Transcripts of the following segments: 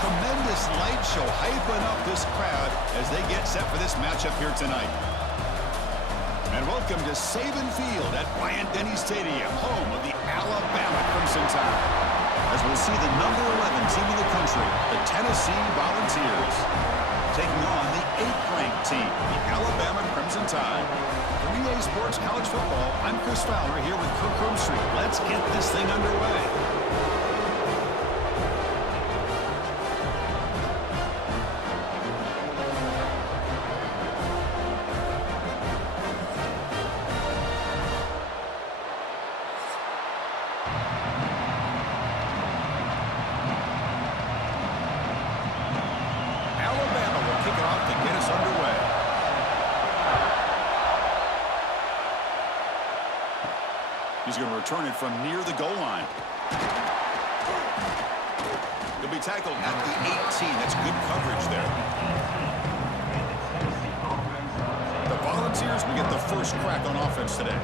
tremendous light show hyping up this crowd as they get set for this matchup here tonight. And welcome to Saban Field at Bryant-Denny Stadium, home of the Alabama Crimson Tide. As we'll see the number 11 team in the country, the Tennessee Volunteers, taking on the 8th-ranked team, the Alabama Crimson Tide. For EA Sports College Football, I'm Chris Fowler here with Kirk Herbstreit. Let's get this thing underway. He's going to return it from near the goal line. He'll be tackled at the 18. That's good coverage there. The Volunteers will get the first crack on offense today.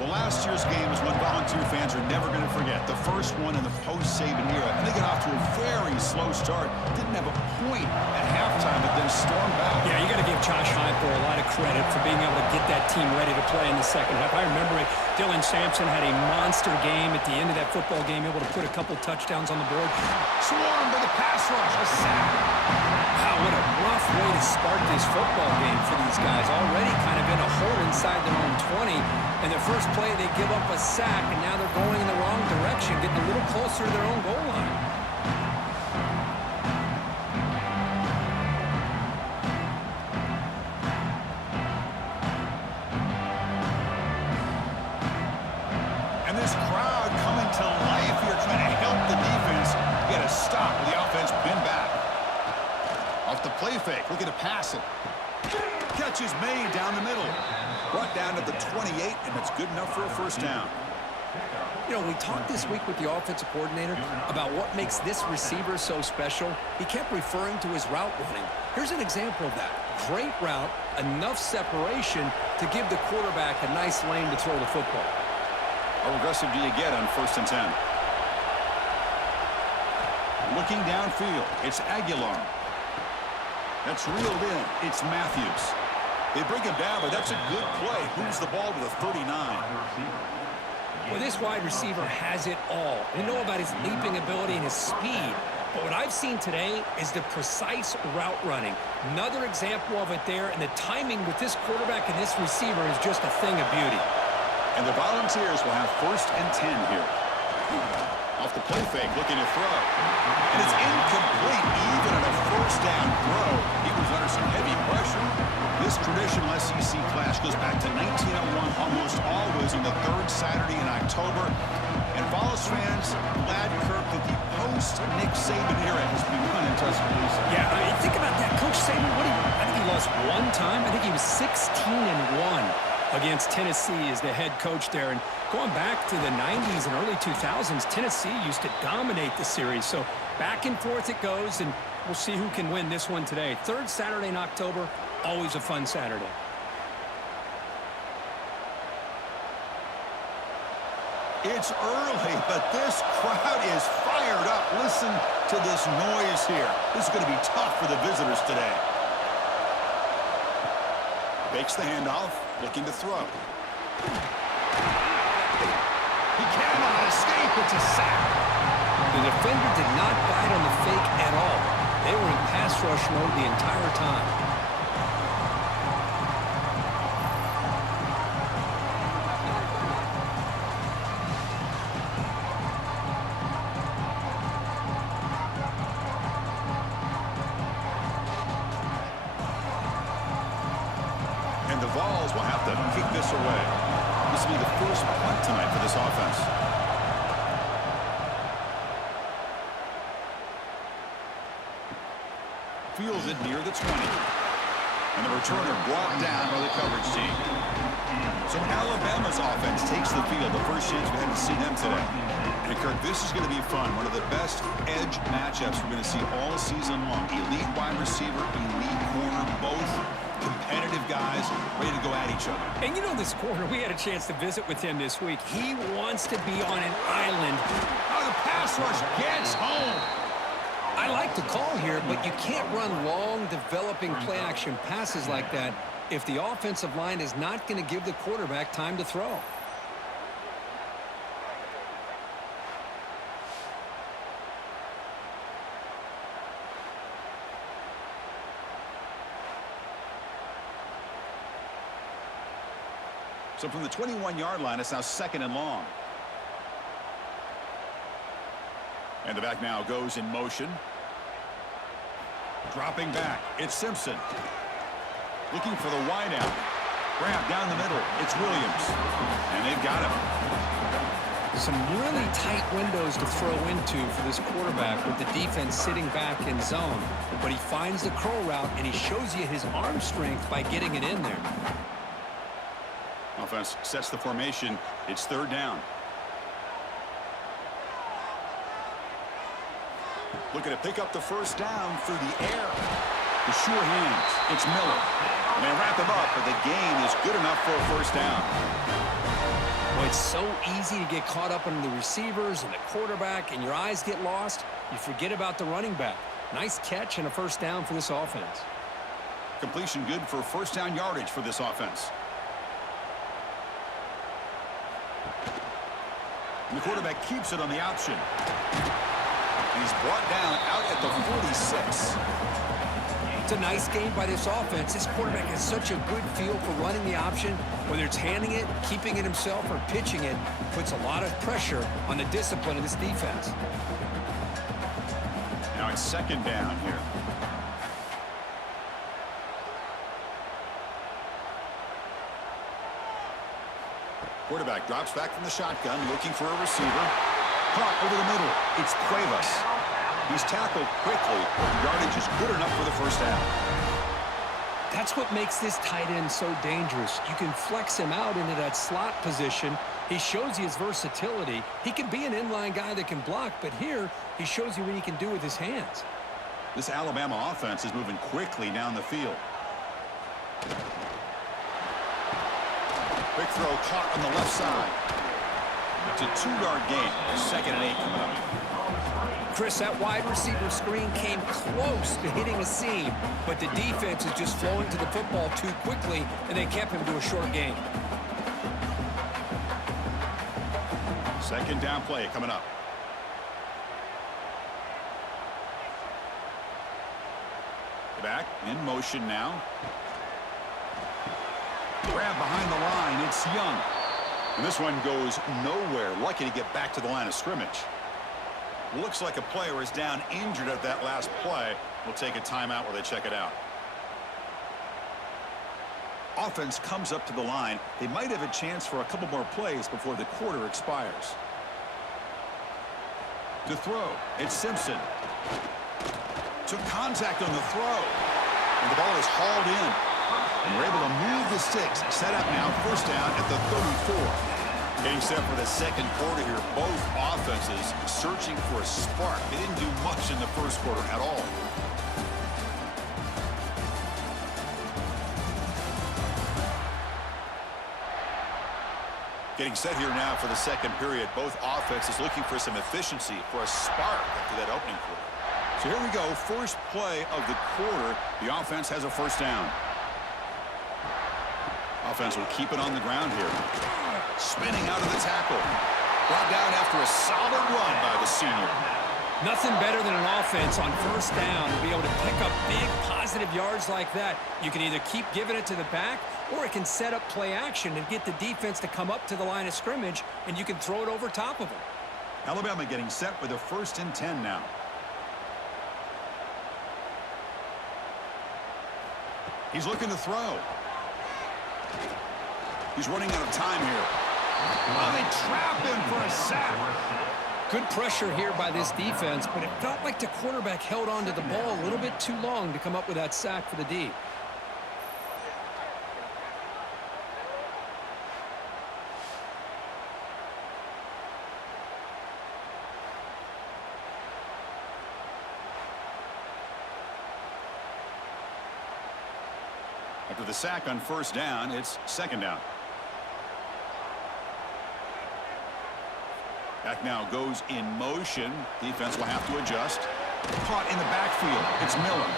Well, last year's game is one Volunteer fans are never going to forget. The first one in the post-Saban era. And they got off to a very slow start. Didn't have a point at halftime, but then stormed back. Yeah, you got to give Josh Heupel a lot of credit for being able to get that team ready to play in the second half. I remember it. Dylan Sampson had a monster game at the end of that football game, able to put a couple touchdowns on the board. Swarmed by the pass rush. A sack. Wow, what a rough way to start this football game for these guys. Already kind of in a hole inside their own 20. And the first play, they give up a sack, and now they're going in the wrong direction, getting a little closer to their own goal line. And this crowd coming to life here, trying to help the defense get a stop with the offense pinned back. Off the play fake, looking to pass it. Catch is made down the middle. Brought down to the 28, and it's good enough for a first down. You know, we talked this week with the offensive coordinator about what makes this receiver so special. He kept referring to his route running. Here's an example of that. Great route, enough separation to give the quarterback a nice lane to throw the football. How aggressive do you get on 1st and 10? Looking downfield, it's Aguilar. That's reeled in. It's Matthews. They bring him down, but that's a good play. Moves the ball to the 39. Well, this wide receiver has it all. We know about his leaping ability and his speed. But what I've seen today is the precise route running. Another example of it there, and the timing with this quarterback and this receiver is just a thing of beauty. And the Volunteers will have 1st and 10 here. Off the play fake, looking to throw. And it's incomplete, even on a 1st down throw. He was under some heavy pressure. This traditional SEC clash goes back to 1901, almost always on the 3rd Saturday in October. And Vols fans glad, Kirk, that the post-Nick Saban era has begun in Tuscaloosa. Yeah, I mean, think about that. Coach Saban, I think he lost one time. I think he was 16-1 against Tennessee as the head coach there. And going back to the 90s and early 2000s, Tennessee used to dominate the series. So back and forth it goes, and we'll see who can win this one today. 3rd Saturday in October, always a fun Saturday. It's early, but this crowd is fired up. Listen to this noise here. This is going to be tough for the visitors today. Fakes the handoff, looking to throw. He cannot escape. It's a sack. The defender did not bite on the fake at all. They were in pass rush mode the entire time. And the Vols will have to kick this away. This will be the first punt tonight for this offense. Fields it near the 20. And the returner brought down by the coverage team. So Alabama's offense takes the field. The first chance we had to see them today. And Kirk, this is going to be fun. One of the best edge matchups we're going to see all season long. Elite wide receiver, elite corner, both competitive guys ready to go at each other. And you know this corner, we had a chance to visit with him this week. He wants to be on an island. Oh, the pass rush gets home. I like right to call here, but you can't run long, developing play-action passes like that if the offensive line is not going to give the quarterback time to throw. So from the 21-yard line, it's now 2nd and long. And the back now goes in motion. Dropping back, it's Simpson. Looking for the wideout. Grab down the middle, it's Williams. And they've got him. Some really tight windows to throw into for this quarterback with the defense sitting back in zone. But he finds the curl route, and he shows you his arm strength by getting it in there. Offense sets the formation. It's 3rd down. Looking to pick up the 1st down through the air. The sure hands. It's Miller. And they wrap him up, but the gain is good enough for a 1st down. Well, it's so easy to get caught up in the receivers and the quarterback, and your eyes get lost. You forget about the running back. Nice catch and a 1st down for this offense. Completion good for 1st down yardage for this offense. And the quarterback keeps it on the option. And he's brought down out at the 46. It's a nice game by this offense. This quarterback has such a good feel for running the option. Whether it's handing it, keeping it himself, or pitching it, puts a lot of pressure on the discipline of this defense. Now it's 2nd down here. Quarterback drops back from the shotgun, looking for a receiver. Caught over the middle. It's Cuevas. He's tackled quickly. The yardage is good enough for the 1st down. That's what makes this tight end so dangerous. You can flex him out into that slot position. He shows you his versatility. He can be an inline guy that can block, but here he shows you what he can do with his hands. This Alabama offense is moving quickly down the field. Quick throw caught on the left side. It's a 2-yard gain. 2nd and 8 coming up. Chris, that wide receiver screen came close to hitting a seam, but the defense is just flowing to the football too quickly, and they kept him to a short gain. 2nd down play coming up. Back in motion now. Grab behind the line. It's Young. And this one goes nowhere. Lucky to get back to the line of scrimmage. Looks like a player is down injured at that last play. We'll take a timeout while they check it out. Offense comes up to the line. They might have a chance for a couple more plays before the quarter expires. To throw, it's Simpson. Took contact on the throw. And the ball is hauled in. And we're able to move the sticks. Set up now, 1st down at the 34. Getting set for the 2nd quarter here. Both offenses searching for a spark. They didn't do much in the 1st quarter at all. Getting set here now for the 2nd period. Both offenses looking for some efficiency, for a spark after that opening quarter. So here we go. 1st play of the quarter. The offense has a 1st down. Offense will keep it on the ground here. Spinning out of the tackle. Brought down after a solid run by the senior. Nothing better than an offense on 1st down to be able to pick up big positive yards like that. You can either keep giving it to the back, or it can set up play action and get the defense to come up to the line of scrimmage, and you can throw it over top of them. Alabama getting set with a 1st and 10 now. He's looking to throw. He's running out of time here. Oh, they trap him for a sack. Good pressure here by this defense, but it felt like the quarterback held on to the ball a little bit too long to come up with that sack for the D. After the sack on 1st down, it's 2nd down. Back now goes in motion. Defense will have to adjust. Caught in the backfield. It's Miller.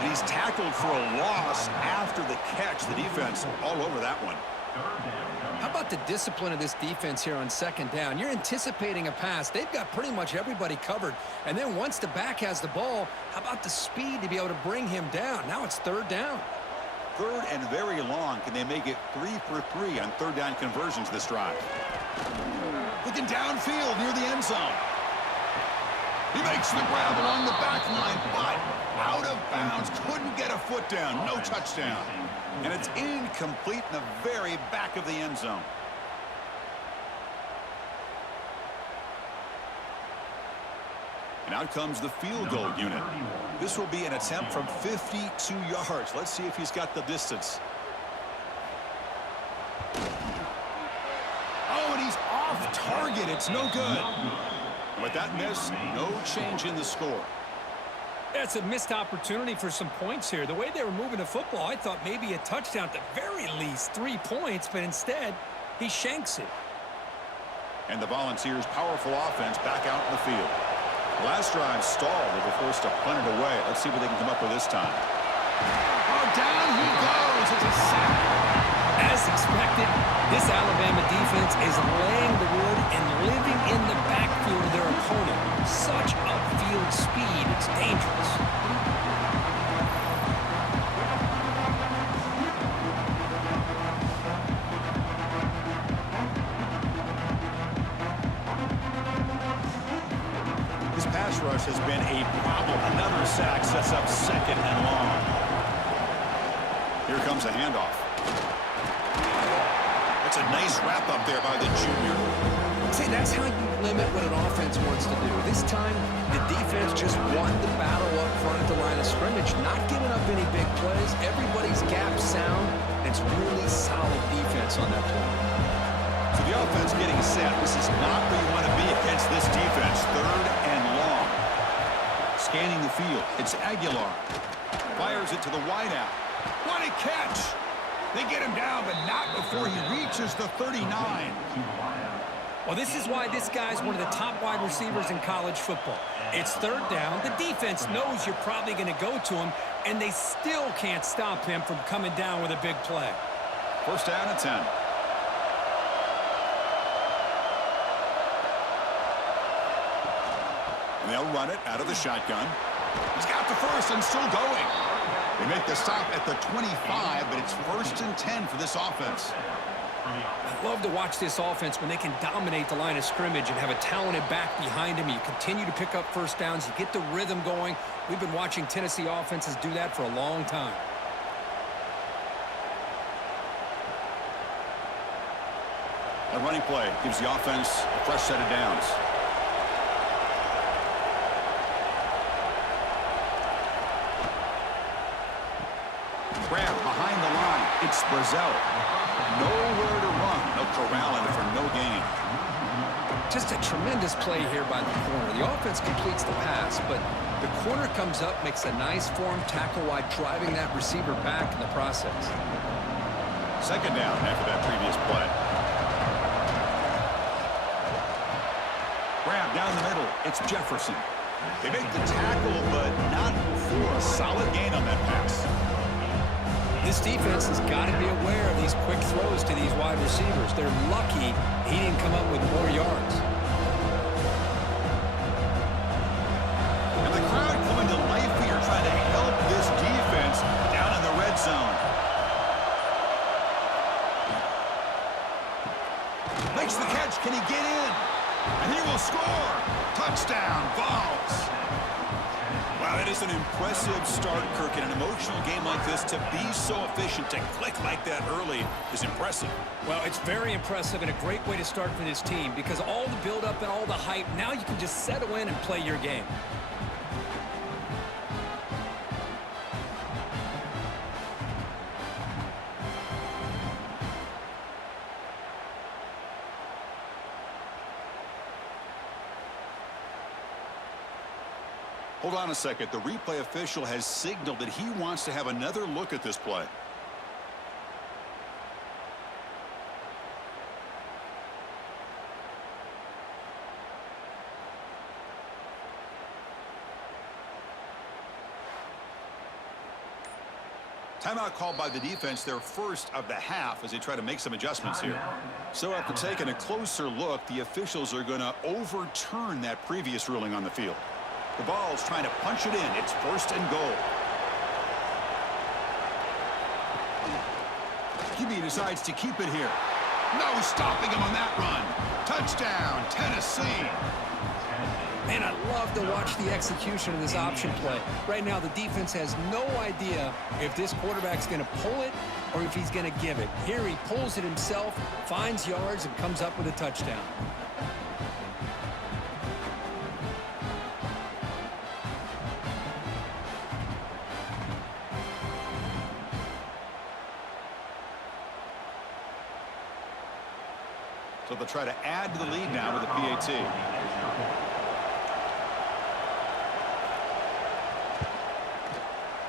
And he's tackled for a loss after the catch. The defense all over that one. How about the discipline of this defense here on second down? You're anticipating a pass. They've got pretty much everybody covered. And then once the back has the ball, how about the speed to be able to bring him down? Now it's third down. Third and very long. Can they make it 3 for 3 on third down conversions this drive? Looking downfield near the end zone. He makes the grab along the back line, but out of bounds. Couldn't get a foot down. No touchdown. And it's incomplete in the very back of the end zone. And out comes the field goal unit. This will be an attempt from 52 yards. Let's see if he's got the distance. Oh, and he's off target. It's no good. And with that miss, no change in the score. That's a missed opportunity for some points here. The way they were moving the football, I thought maybe a touchdown, at the very least 3 points, but instead he shanks it. And the Volunteers' powerful offense back out in the field. Last drive stalled. They were forced to punt it away. Let's see what they can come up with this time. Oh, down he goes. It's a sack. As expected, this Alabama defense is laying the wood and living in the backfield of their opponent. Such upfield speed, it's dangerous. This pass rush has been a problem. Another sack sets up second and long. Here comes a handoff. That's a nice wrap up there by the junior. See, that's how you limit what an offense wants to do. This time, the defense just won the battle up front at the line of scrimmage, not giving up any big plays. Everybody's gap sound, and it's really solid defense on that play. So the offense getting set. This is not where you want to be against this defense. Third and long. Scanning the field. It's Aguilar. Fires it to the wideout. What a catch! They get him down, but not before he reaches the 39. Well, this is why this guy's one of the top wide receivers in college football. It's third down. The defense knows you're probably going to go to him, and they still can't stop him from coming down with a big play. First down and 10. And they'll run it out of the shotgun. He's got the first and still going. They make the stop at the 25, but it's first and 10 for this offense. I love to watch this offense when they can dominate the line of scrimmage and have a talented back behind him. You continue to pick up first downs. You get the rhythm going. We've been watching Tennessee offenses do that for a long time. A running play gives the offense a fresh set of downs. Grab behind the line. It's Brazzell. Nowhere to run. No corralling for no gain. Just a tremendous play here by the corner. The offense completes the pass, but the corner comes up, makes a nice form tackle while driving that receiver back in the process. Second down after that previous play. Grab down the middle. It's Jefferson. They make the tackle, but not for a solid gain on that pass. This defense has got to be aware of these quick throws to these wide receivers. They're lucky he didn't come up with more yards. And the crowd coming to life here, trying to help this defense down in the red zone. Makes the catch. Can he get in? And he will score. Touchdown, Vols. Wow, that is an impressive start, Kirk. In an emotional game like this, to be so efficient, to click like that early is impressive. Well, it's very impressive and a great way to start for this team because all the build-up and all the hype, now you can just settle in and play your game. Hold on a second. The replay official has signaled that he wants to have another look at this play. Timeout called by the defense, their first of the half, as they try to make some adjustments here. So after taking a closer look, the officials are going to overturn that previous ruling on the field. The ball's trying to punch it in. It's first and goal. QB decides to keep it here. No stopping him on that run. Touchdown, Tennessee. Man, I love to watch the execution of this option play. Right now, the defense has no idea if this quarterback's going to pull it or if he's going to give it. Here he pulls it himself, finds yards, and comes up with a touchdown. So they'll try to add to the lead now with a PAT.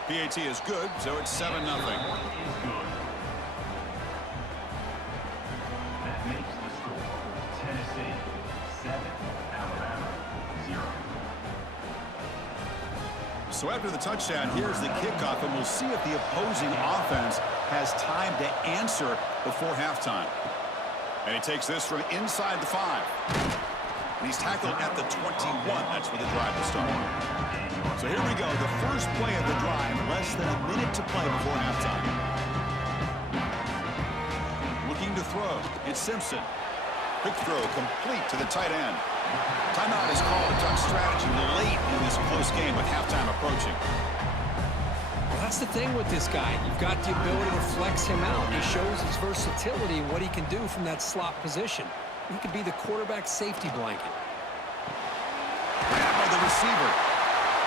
PAT is good, so it's 7-0. That makes the score Tennessee 7, Alabama 0. So after the touchdown, here's the kickoff, and we'll see if the opposing offense has time to answer before halftime. And he takes this from inside the 5. And he's tackled at the 21. That's where the drive will start. So here we go, the first play of the drive, less than a minute to play before halftime. Looking to throw, it's Simpson. Quick throw complete to the tight end. Timeout is called to talk strategy late in this close game with halftime approaching. Well, that's the thing with this guy. You've got the ability to flex him out. He shows his versatility and what he can do from that slot position. He could be the quarterback safety blanket. Grabbed by the receiver.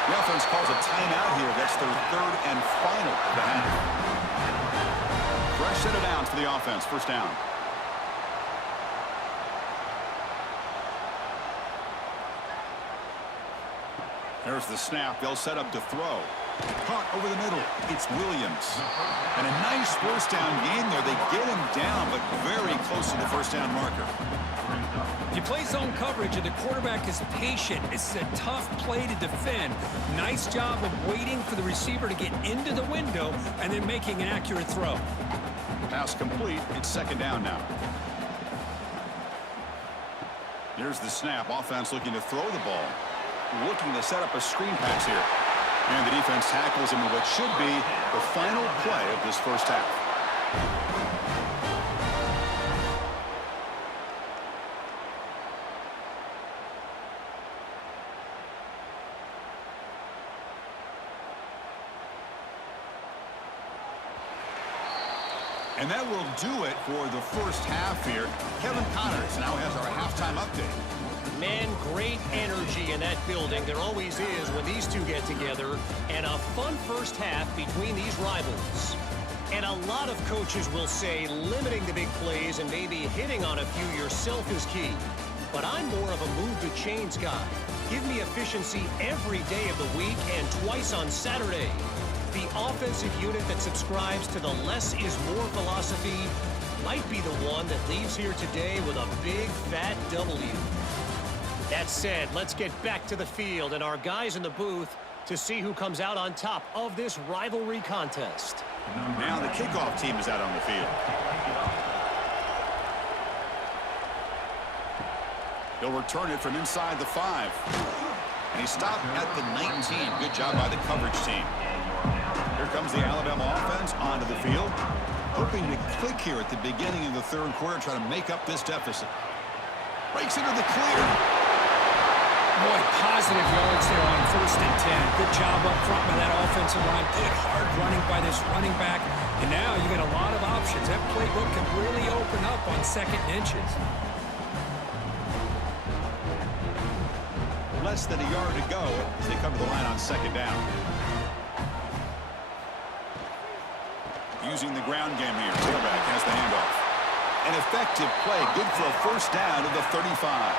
The offense calls a timeout here. That's their third and final of the half. Fresh set of downs for the offense. First down. There's the snap. They'll set up to throw. Caught over the middle. It's Williams. And a nice first down gain there. They get him down, but very close to the first down marker. If you play zone coverage and the quarterback is patient, it's a tough play to defend. Nice job of waiting for the receiver to get into the window and then making an accurate throw. Pass complete. It's second down now. Here's the snap. Offense looking to throw the ball. Looking to set up a screen pass here. And the defense tackles him in what should be the final play of this first half. And that will do it for the first half here. Kevin Connors now has our halftime update. Man, great energy in that building. There always is when these two get together. And a fun first half between these rivals. And a lot of coaches will say limiting the big plays and maybe hitting on a few yourself is key. But I'm more of a move the chains guy. Give me efficiency every day of the week and twice on Saturday. The offensive unit that subscribes to the less is more philosophy might be the one that leaves here today with a big fat W. That said, let's get back to the field and our guys in the booth to see who comes out on top of this rivalry contest. Now the kickoff team is out on the field. He'll return it from inside the 5. And he stopped at the 19. Good job by the coverage team. Here comes the Alabama offense onto the field. Hoping to click here at the beginning of the third quarter, try to make up this deficit. Breaks into the clear. Boy, positive yards there on first and 10. Good job up front by that offensive line. Good hard running by this running back. And now you got a lot of options. That playbook can really open up on second inches. Less than a yard to go as they come to the line on second down. Using the ground game here. Tailback has the handoff. An effective play. Good for a first down to the 35.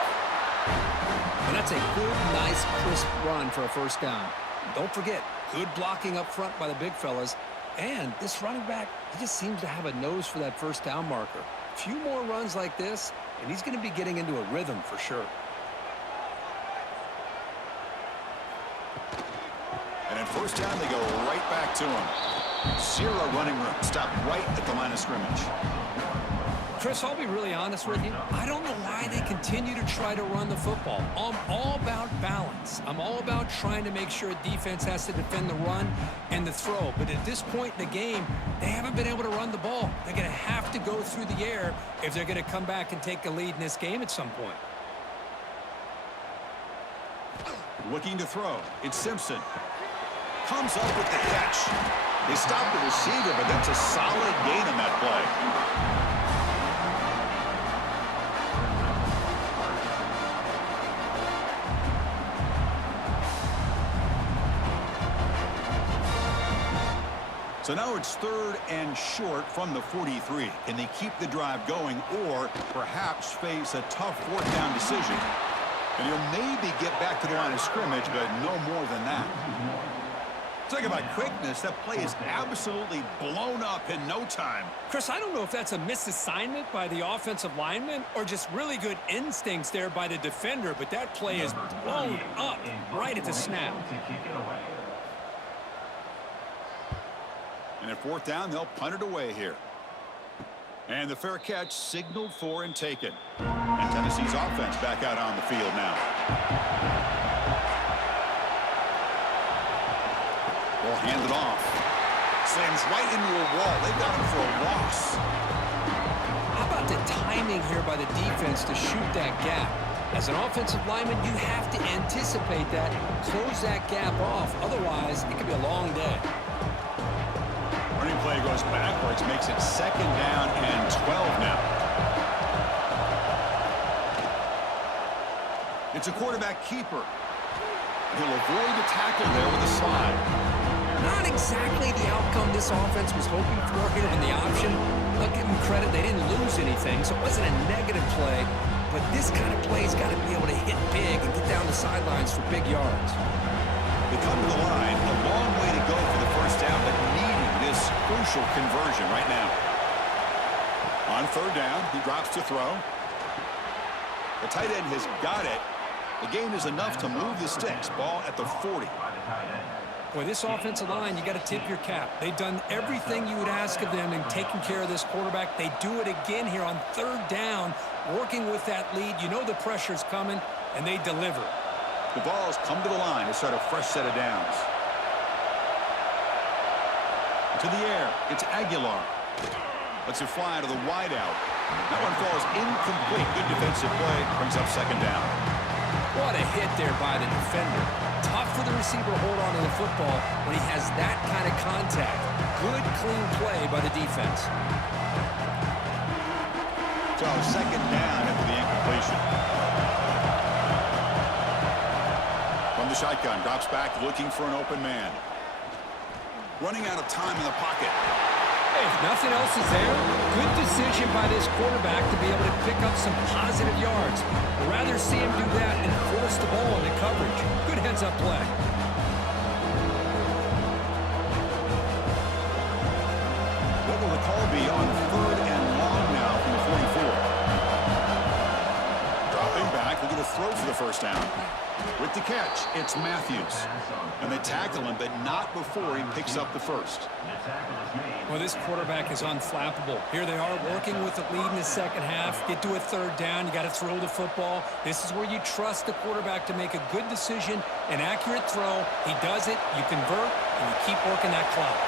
And that's a good, nice, crisp run for a first down. Don't forget, good blocking up front by the big fellas. And this running back, he just seems to have a nose for that first down marker. A few more runs like this, and he's going to be getting into a rhythm for sure. And at first down, they go right back to him. Zero running room. Stopped right at the line of scrimmage. Chris, I'll be really honest with you. I don't know why they continue to try to run the football. I'm all about balance. I'm all about trying to make sure defense has to defend the run and the throw. But at this point in the game, they haven't been able to run the ball. They're going to have to go through the air if they're going to come back and take a lead in this game at some point. Looking to throw. It's Simpson. Comes up with the catch. They stopped the receiver, but that's a solid gain on that play. So now it's 3rd and short from the 43. Can they keep the drive going or perhaps face a tough 4th down decision? And he'll maybe get back to the line of scrimmage, but no more than that. Talk about quickness. That play is absolutely blown up in no time. Chris, I don't know if that's a misassignment by the offensive lineman or just really good instincts there by the defender, but that play is blown up right at the snap. And at 4th down, they'll punt it away here. And the fair catch signaled for and taken. And Tennessee's offense back out on the field now. Ball handed off. Slams right into a wall. They got him for a loss. How about the timing here by the defense to shoot that gap? As an offensive lineman, you have to anticipate that, close that gap off. Otherwise, it could be a long day. Running play goes backwards, makes it 2nd down and 12 now. It's a quarterback keeper. He'll avoid the tackle there with a slide. Not exactly the outcome this offense was hoping for here on the option. I'll give them credit, they didn't lose anything, so it wasn't a negative play. But this kind of play's got to be able to hit big and get down the sidelines for big yards. They come to the line, a long way to go for the 1st down, but needing this crucial conversion right now. On 3rd down, he drops to throw. The tight end has got it. The gain is enough to move the sticks. Ball at the 40. Boy, this offensive line, you got to tip your cap. They've done everything you would ask of them in taking care of this quarterback. They do it again here on 3rd down, working with that lead. You know the pressure's coming, and they deliver. The ball's come to the line to start a fresh set of downs. To the air, it's Aguilar. Lets it fly to the wideout. That one falls incomplete. Good defensive play. Brings up 2nd down. What a hit there by the defender. Tough for the receiver to hold on to the football when he has that kind of contact. Good, clean play by the defense. So 2nd down after the incompletion. From the shotgun, drops back looking for an open man. Running out of time in the pocket. Hey, if nothing else is there, good decision by this quarterback to be able to pick up some positive yards. I'd rather see him do that and force the ball into coverage. Good heads-up play. What will the call be on 3rd and long now from the 44? Dropping back, looking to throw for the 1st down. With the catch, it's Matthews. And they tackle him, but not before he picks up the 1st. Well, this quarterback is unflappable. Here they are working with the lead in the 2nd half. Get to a 3rd down. You got to throw the football. This is where you trust the quarterback to make a good decision, an accurate throw. He does it, you convert, and you keep working that clock.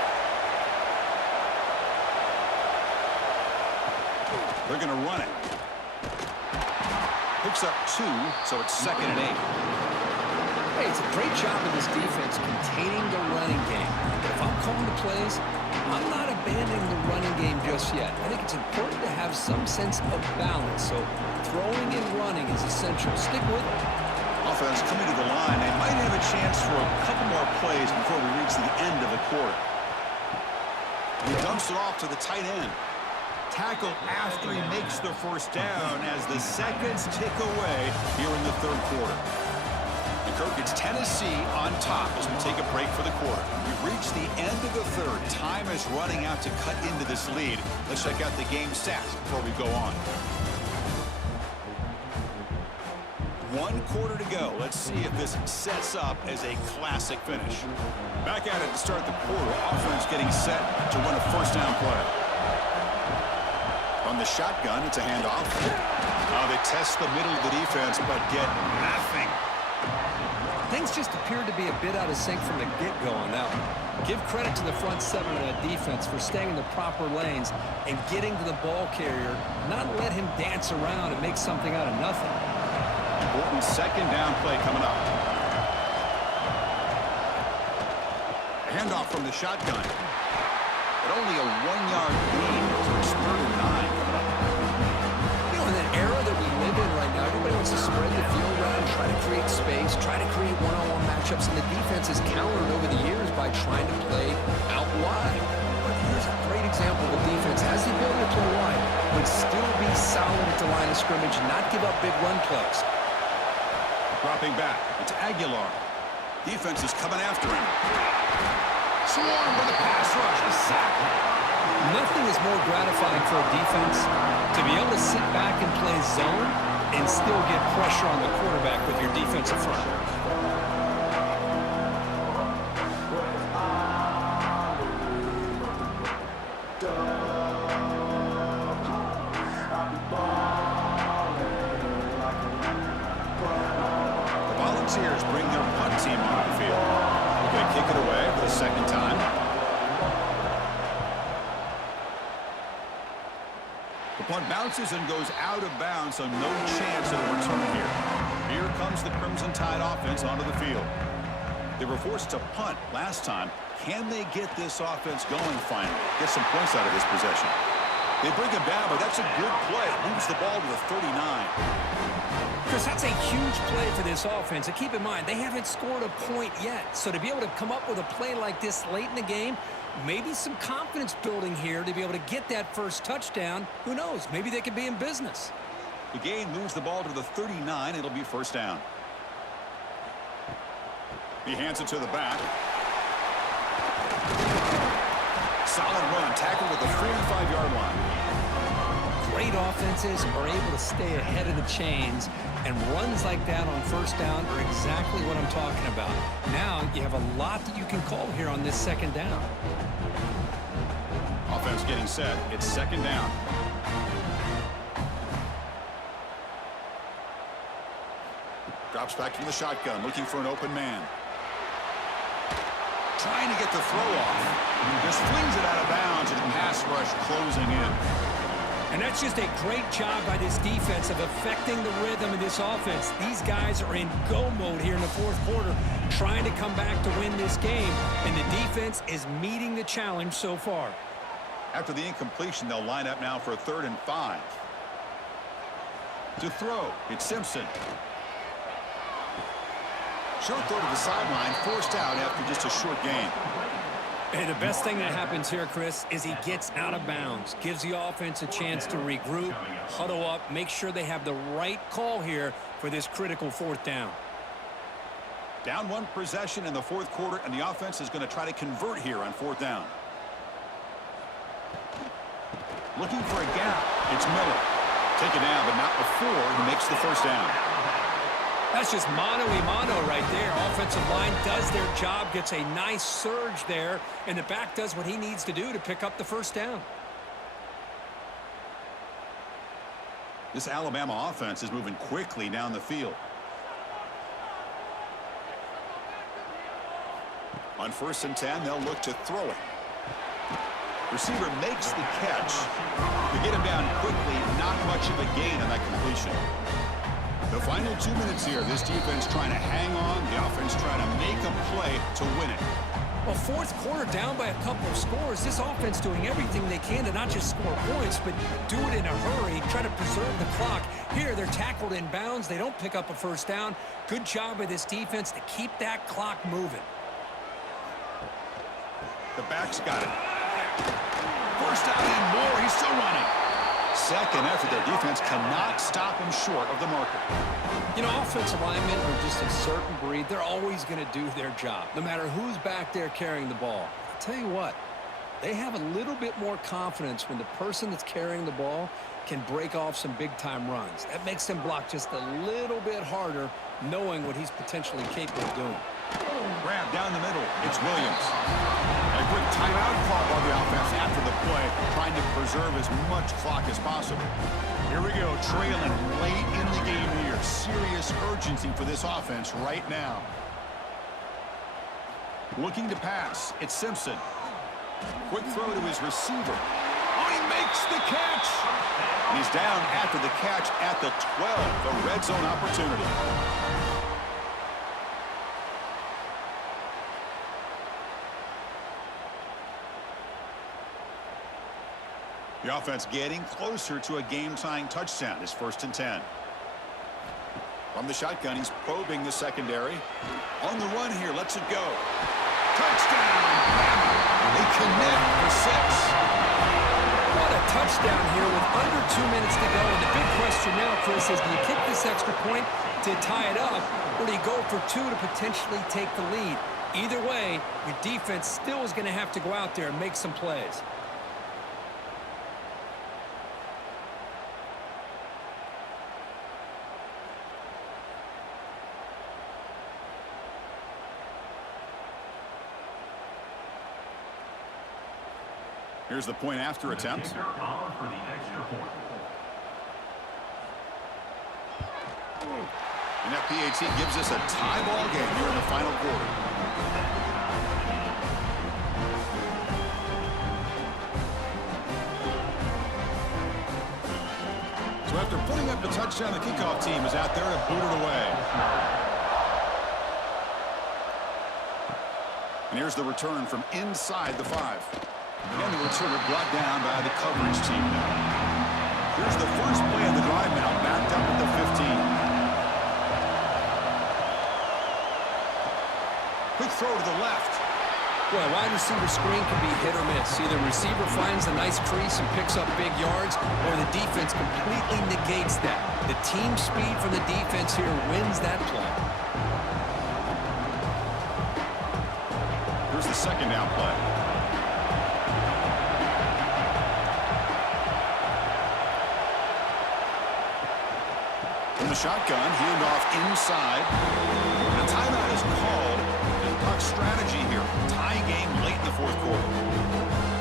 They're going to run it. Picks up 2, so it's 2nd and 8. Hey, it's a great job of this defense containing the running game. If I'm calling the plays, I'm not abandoning the running game just yet. I think it's important to have some sense of balance. So throwing and running is essential. Stick with it. Offense coming to the line. They might have a chance for a couple more plays before we reach the end of the quarter. He dumps it off to the tight end. Tackle after he makes the 1st down as the seconds tick away here in the 3rd quarter. And Kirk, it's Tennessee on top as we take a break for the quarter. We've reached the end of the 3rd. Time is running out to cut into this lead. Let's check out the game stats before we go on. 1 quarter to go. Let's see if this sets up as a classic finish. Back at it to start the quarter. Offense getting set to win a first down play. From the shotgun, it's a handoff. They test the middle of the defense, but get nothing. Things just appeared to be a bit out of sync from the get-go on that one. Give credit to the front seven of that defense for staying in the proper lanes and getting to the ball carrier, not let him dance around and make something out of nothing. Important second down play coming up. A handoff from the shotgun. But only a 1-yard gain. So it's 3rd and 9 coming up. You know, in that era that we live in right now, everybody wants to spread the field around, try to create space, try to create one-on-one matchups, and the defense has countered over the years by trying to play out wide. But here's a great example of a defense has the ability to play wide, but still be solid at the line of scrimmage and not give up big run plays. Dropping back. It's Aguilar. Defense is coming after him. Swarm with a pass rush. A sack. Nothing is more gratifying for a defense to be able to sit back and play zone and still get pressure on the quarterback with your defensive front. The Volunteers bring their punt team on the field. They're going to kick it away for the second time. The punt bounces and goes out of bounds, so no chance of a return here. Here comes the Crimson Tide offense onto the field. They were forced to punt last time. Can they get this offense going finally? Get some points out of this possession. They bring it down, but that's a good play. Moves the ball to the 39. Chris, that's a huge play for this offense. And keep in mind, they haven't scored a point yet. So to be able to come up with a play like this late in the game, maybe some confidence building here to be able to get that first touchdown. Who knows? Maybe they could be in business. The gain moves the ball to the 39. It'll be first down. He hands it to the back. Solid run. Tackle with the 45-yard line. Great offenses are able to stay ahead of the chains, and runs like that on first down are exactly what I'm talking about. Now you have a lot that you can call here on this second down. Offense getting set. It's second down. Drops back from the shotgun, looking for an open man. Trying to get the throw off. Just flings it out of bounds, and the pass rush closing in. And that's just a great job by this defense of affecting the rhythm of this offense. These guys are in go mode here in the fourth quarter, trying to come back to win this game, and the defense is meeting the challenge so far. After the incompletion, they'll line up now for a 3rd and 5. To throw, it's Simpson. Short throw to the sideline, forced out after just a short gain. And the best thing that happens here, Chris, is he gets out of bounds, gives the offense a chance to regroup, huddle up, make sure they have the right call here for this critical fourth down. Down 1 possession in the fourth quarter, and the offense is going to try to convert here on 4th down. Looking for a gap. It's Miller. Take it down, but not before he makes the first down. That's just mano-a-mano right there. Offensive line does their job, gets a nice surge there, and the back does what he needs to do to pick up the first down. This Alabama offense is moving quickly down the field. On 1st and 10, they'll look to throw it. Receiver makes the catch. To get him down quickly, not much of a gain on that completion. The final 2 minutes here, this defense trying to hang on, the offense trying to make a play to win it. Well, fourth quarter down by a couple of scores. This offense doing everything they can to not just score points, but do it in a hurry, try to preserve the clock. Here, they're tackled in bounds. They don't pick up a first down. Good job by this defense to keep that clock moving. The back's got it. First down and more. He's still running. Second effort, their defense cannot stop him short of the marker. You know, offensive linemen are just a certain breed. They're always going to do their job, no matter who's back there carrying the ball. I'll tell you what, they have a little bit more confidence when the person that's carrying the ball can break off some big-time runs. That makes him block just a little bit harder, knowing what he's potentially capable of doing. Grab down the middle. It's Williams. A quick timeout call by the offense after the play, trying to preserve as much clock as possible. Here we go, trailing late in the game here. Serious urgency for this offense right now. Looking to pass. It's Simpson. Quick throw to his receiver. Oh, he makes the catch. And he's down after the catch at the 12, the red zone opportunity. The offense getting closer to a game-tying touchdown. It's 1st and 10. From the shotgun, he's probing the secondary. On the run here, lets it go. Touchdown! They connect for 6. What a touchdown here with under 2 minutes to go. And the big question now, Chris, is do you kick this extra point to tie it up, or do you go for 2 to potentially take the lead? Either way, your defense still is going to have to go out there and make some plays. Here's the point after attempt. Kicker on for the extra point. And that PAT gives us a tie ball game here in the final quarter. So after putting up the touchdown, the kickoff team is out there to boot it away. And here's the return from inside the 5. And the returner brought down by the coverage team now. Here's the first play of the drive now, backed up at the 15. Quick throw to the left. Well, a wide receiver screen can be hit or miss. Either the receiver finds a nice crease and picks up big yards, or the defense completely negates that. The team speed from the defense here wins that play. Here's the second down play. The shotgun, hand off inside. The timeout is called. Puck strategy here. Tie game late in the 4th quarter.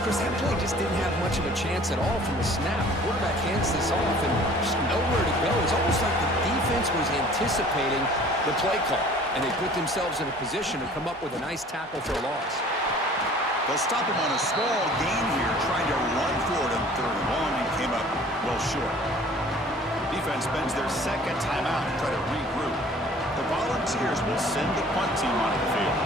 Chris, that play just didn't have much of a chance at all from the snap. The quarterback hands this off and just nowhere to go. It's almost like the defense was anticipating the play call, and they put themselves in a position to come up with a nice tackle for a loss. They'll stop him on a small gain here, trying to run for it on 3rd and long, and came up well short. Defense spends their second timeout to try to regroup. The Volunteers will send the punt team onto the field.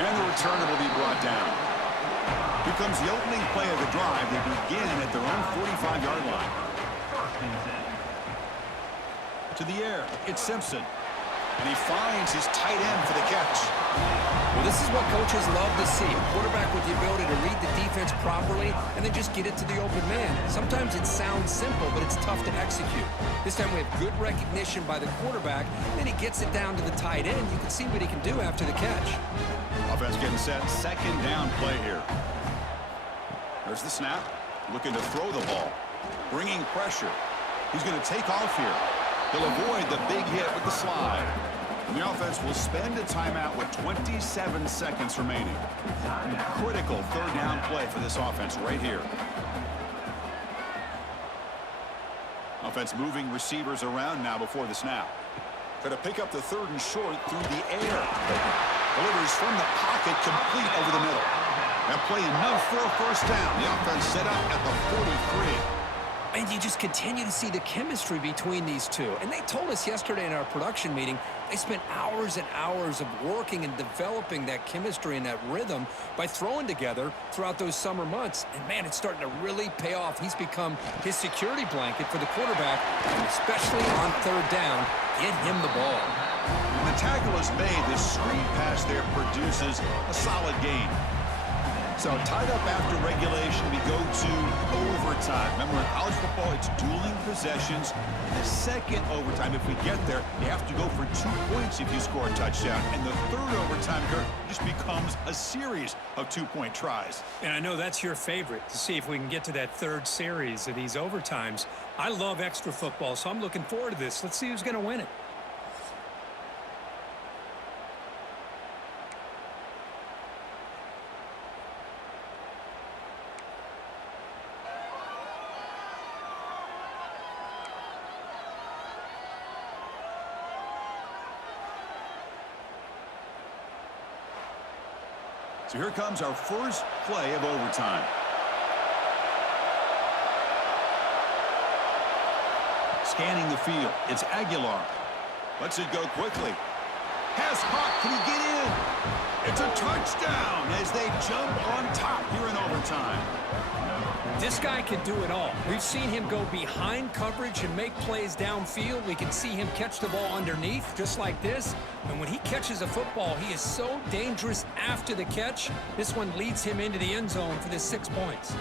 And the returner will be brought down. Here comes the opening play of the drive. They begin at their own 45-yard line. To the air, it's Simpson. And he finds his tight end for the catch. Well, this is what coaches love to see. A quarterback with the ability to read the defense properly and then just get it to the open man. Sometimes it sounds simple, but it's tough to execute. This time we have good recognition by the quarterback. Then he gets it down to the tight end. You can see what he can do after the catch. Offense getting set. Second down play here. There's the snap. Looking to throw the ball. Bringing pressure. He's going to take off here. He'll avoid the big hit with the slide. And the offense will spend a timeout with 27 seconds remaining. Critical 3rd down play for this offense right here. Offense moving receivers around now before the snap. Going to pick up the 3rd and short through the air. Delivers from the pocket, complete over the middle. That play enough for a 1st down. The offense set up at the 43. And you just continue to see the chemistry between these two. And they told us yesterday in our production meeting, they spent hours and hours of working and developing that chemistry and that rhythm by throwing together throughout those summer months. And, man, it's starting to really pay off. He's become his security blanket for the quarterback, and especially on 3rd down, get him the ball. When the tackle is made, this screen pass there produces a solid gain. So tied up after regulation, we go to overtime. Remember, in college football, it's dueling possessions. The second overtime, if we get there, you have to go for 2 points if you score a touchdown. And the third overtime, Kirk, just becomes a series of 2-point tries. And I know that's your favorite, to see if we can get to that third series of these overtimes. I love extra football, so I'm looking forward to this. Let's see who's going to win it. So here comes our first play of overtime. Scanning the field, it's Aguilar. Lets it go quickly. Has caught, can he get in? It's a touchdown as they jump on top here in overtime. This guy can do it all. We've seen him go behind coverage and make plays downfield. We can see him catch the ball underneath, just like this. And when he catches a football, he is so dangerous after the catch. This one leads him into the end zone for this 6 points.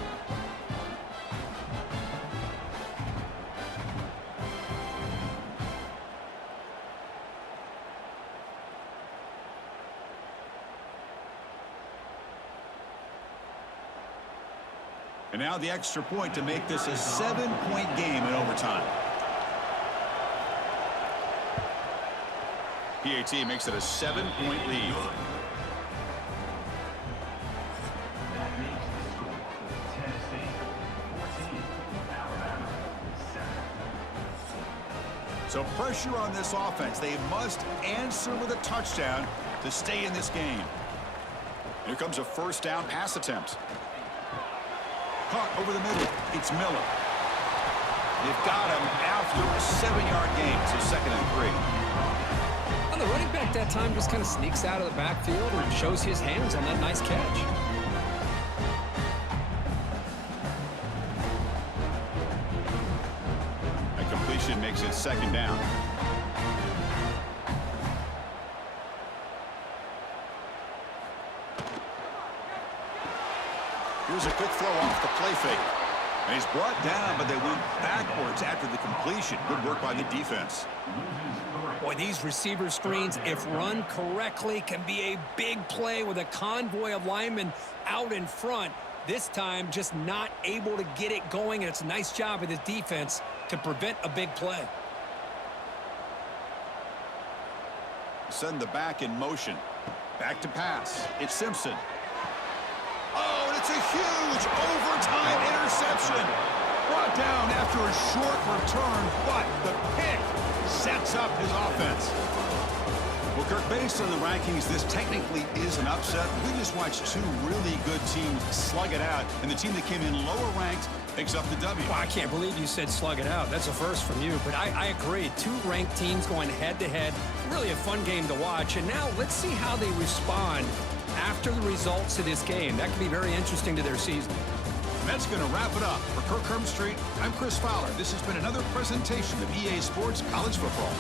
And now the extra point to make this a 7-point game in overtime. PAT makes it a 7-point lead. That makes the score Tennessee 14, Alabama 7. So pressure on this offense. They must answer with a touchdown to stay in this game. Here comes a first down pass attempt. Caught over the middle. It's Miller. They've got him after a 7-yard gain, so 2nd and 3. Well, the running back that time just kind of sneaks out of the backfield and shows his hands on that nice catch. A completion makes it 2nd down. Here's a quick throw off the play fake. And he's brought down, but they went backwards after the completion. Good work by the defense. Boy, these receiver screens, if run correctly, can be a big play with a convoy of linemen out in front. This time, just not able to get it going, and it's a nice job of the defense to prevent a big play. Send the back in motion. Back to pass. It's Simpson. Oh, and it's a huge overtime interception. Brought down after a short return, but the pick sets up his offense. Well, Kirk, based on the rankings, this technically is an upset. We just watched two really good teams slug it out, and the team that came in lower ranked picks up the W. Well, I can't believe you said slug it out. That's a first from you, but I agree. Two ranked teams going head-to-head. Really a fun game to watch, and now let's see how they respond after the results of this game. That could be very interesting to their season. And that's going to wrap it up. For Kirk Herbstreit, I'm Chris Fowler. This has been another presentation of EA Sports College Football.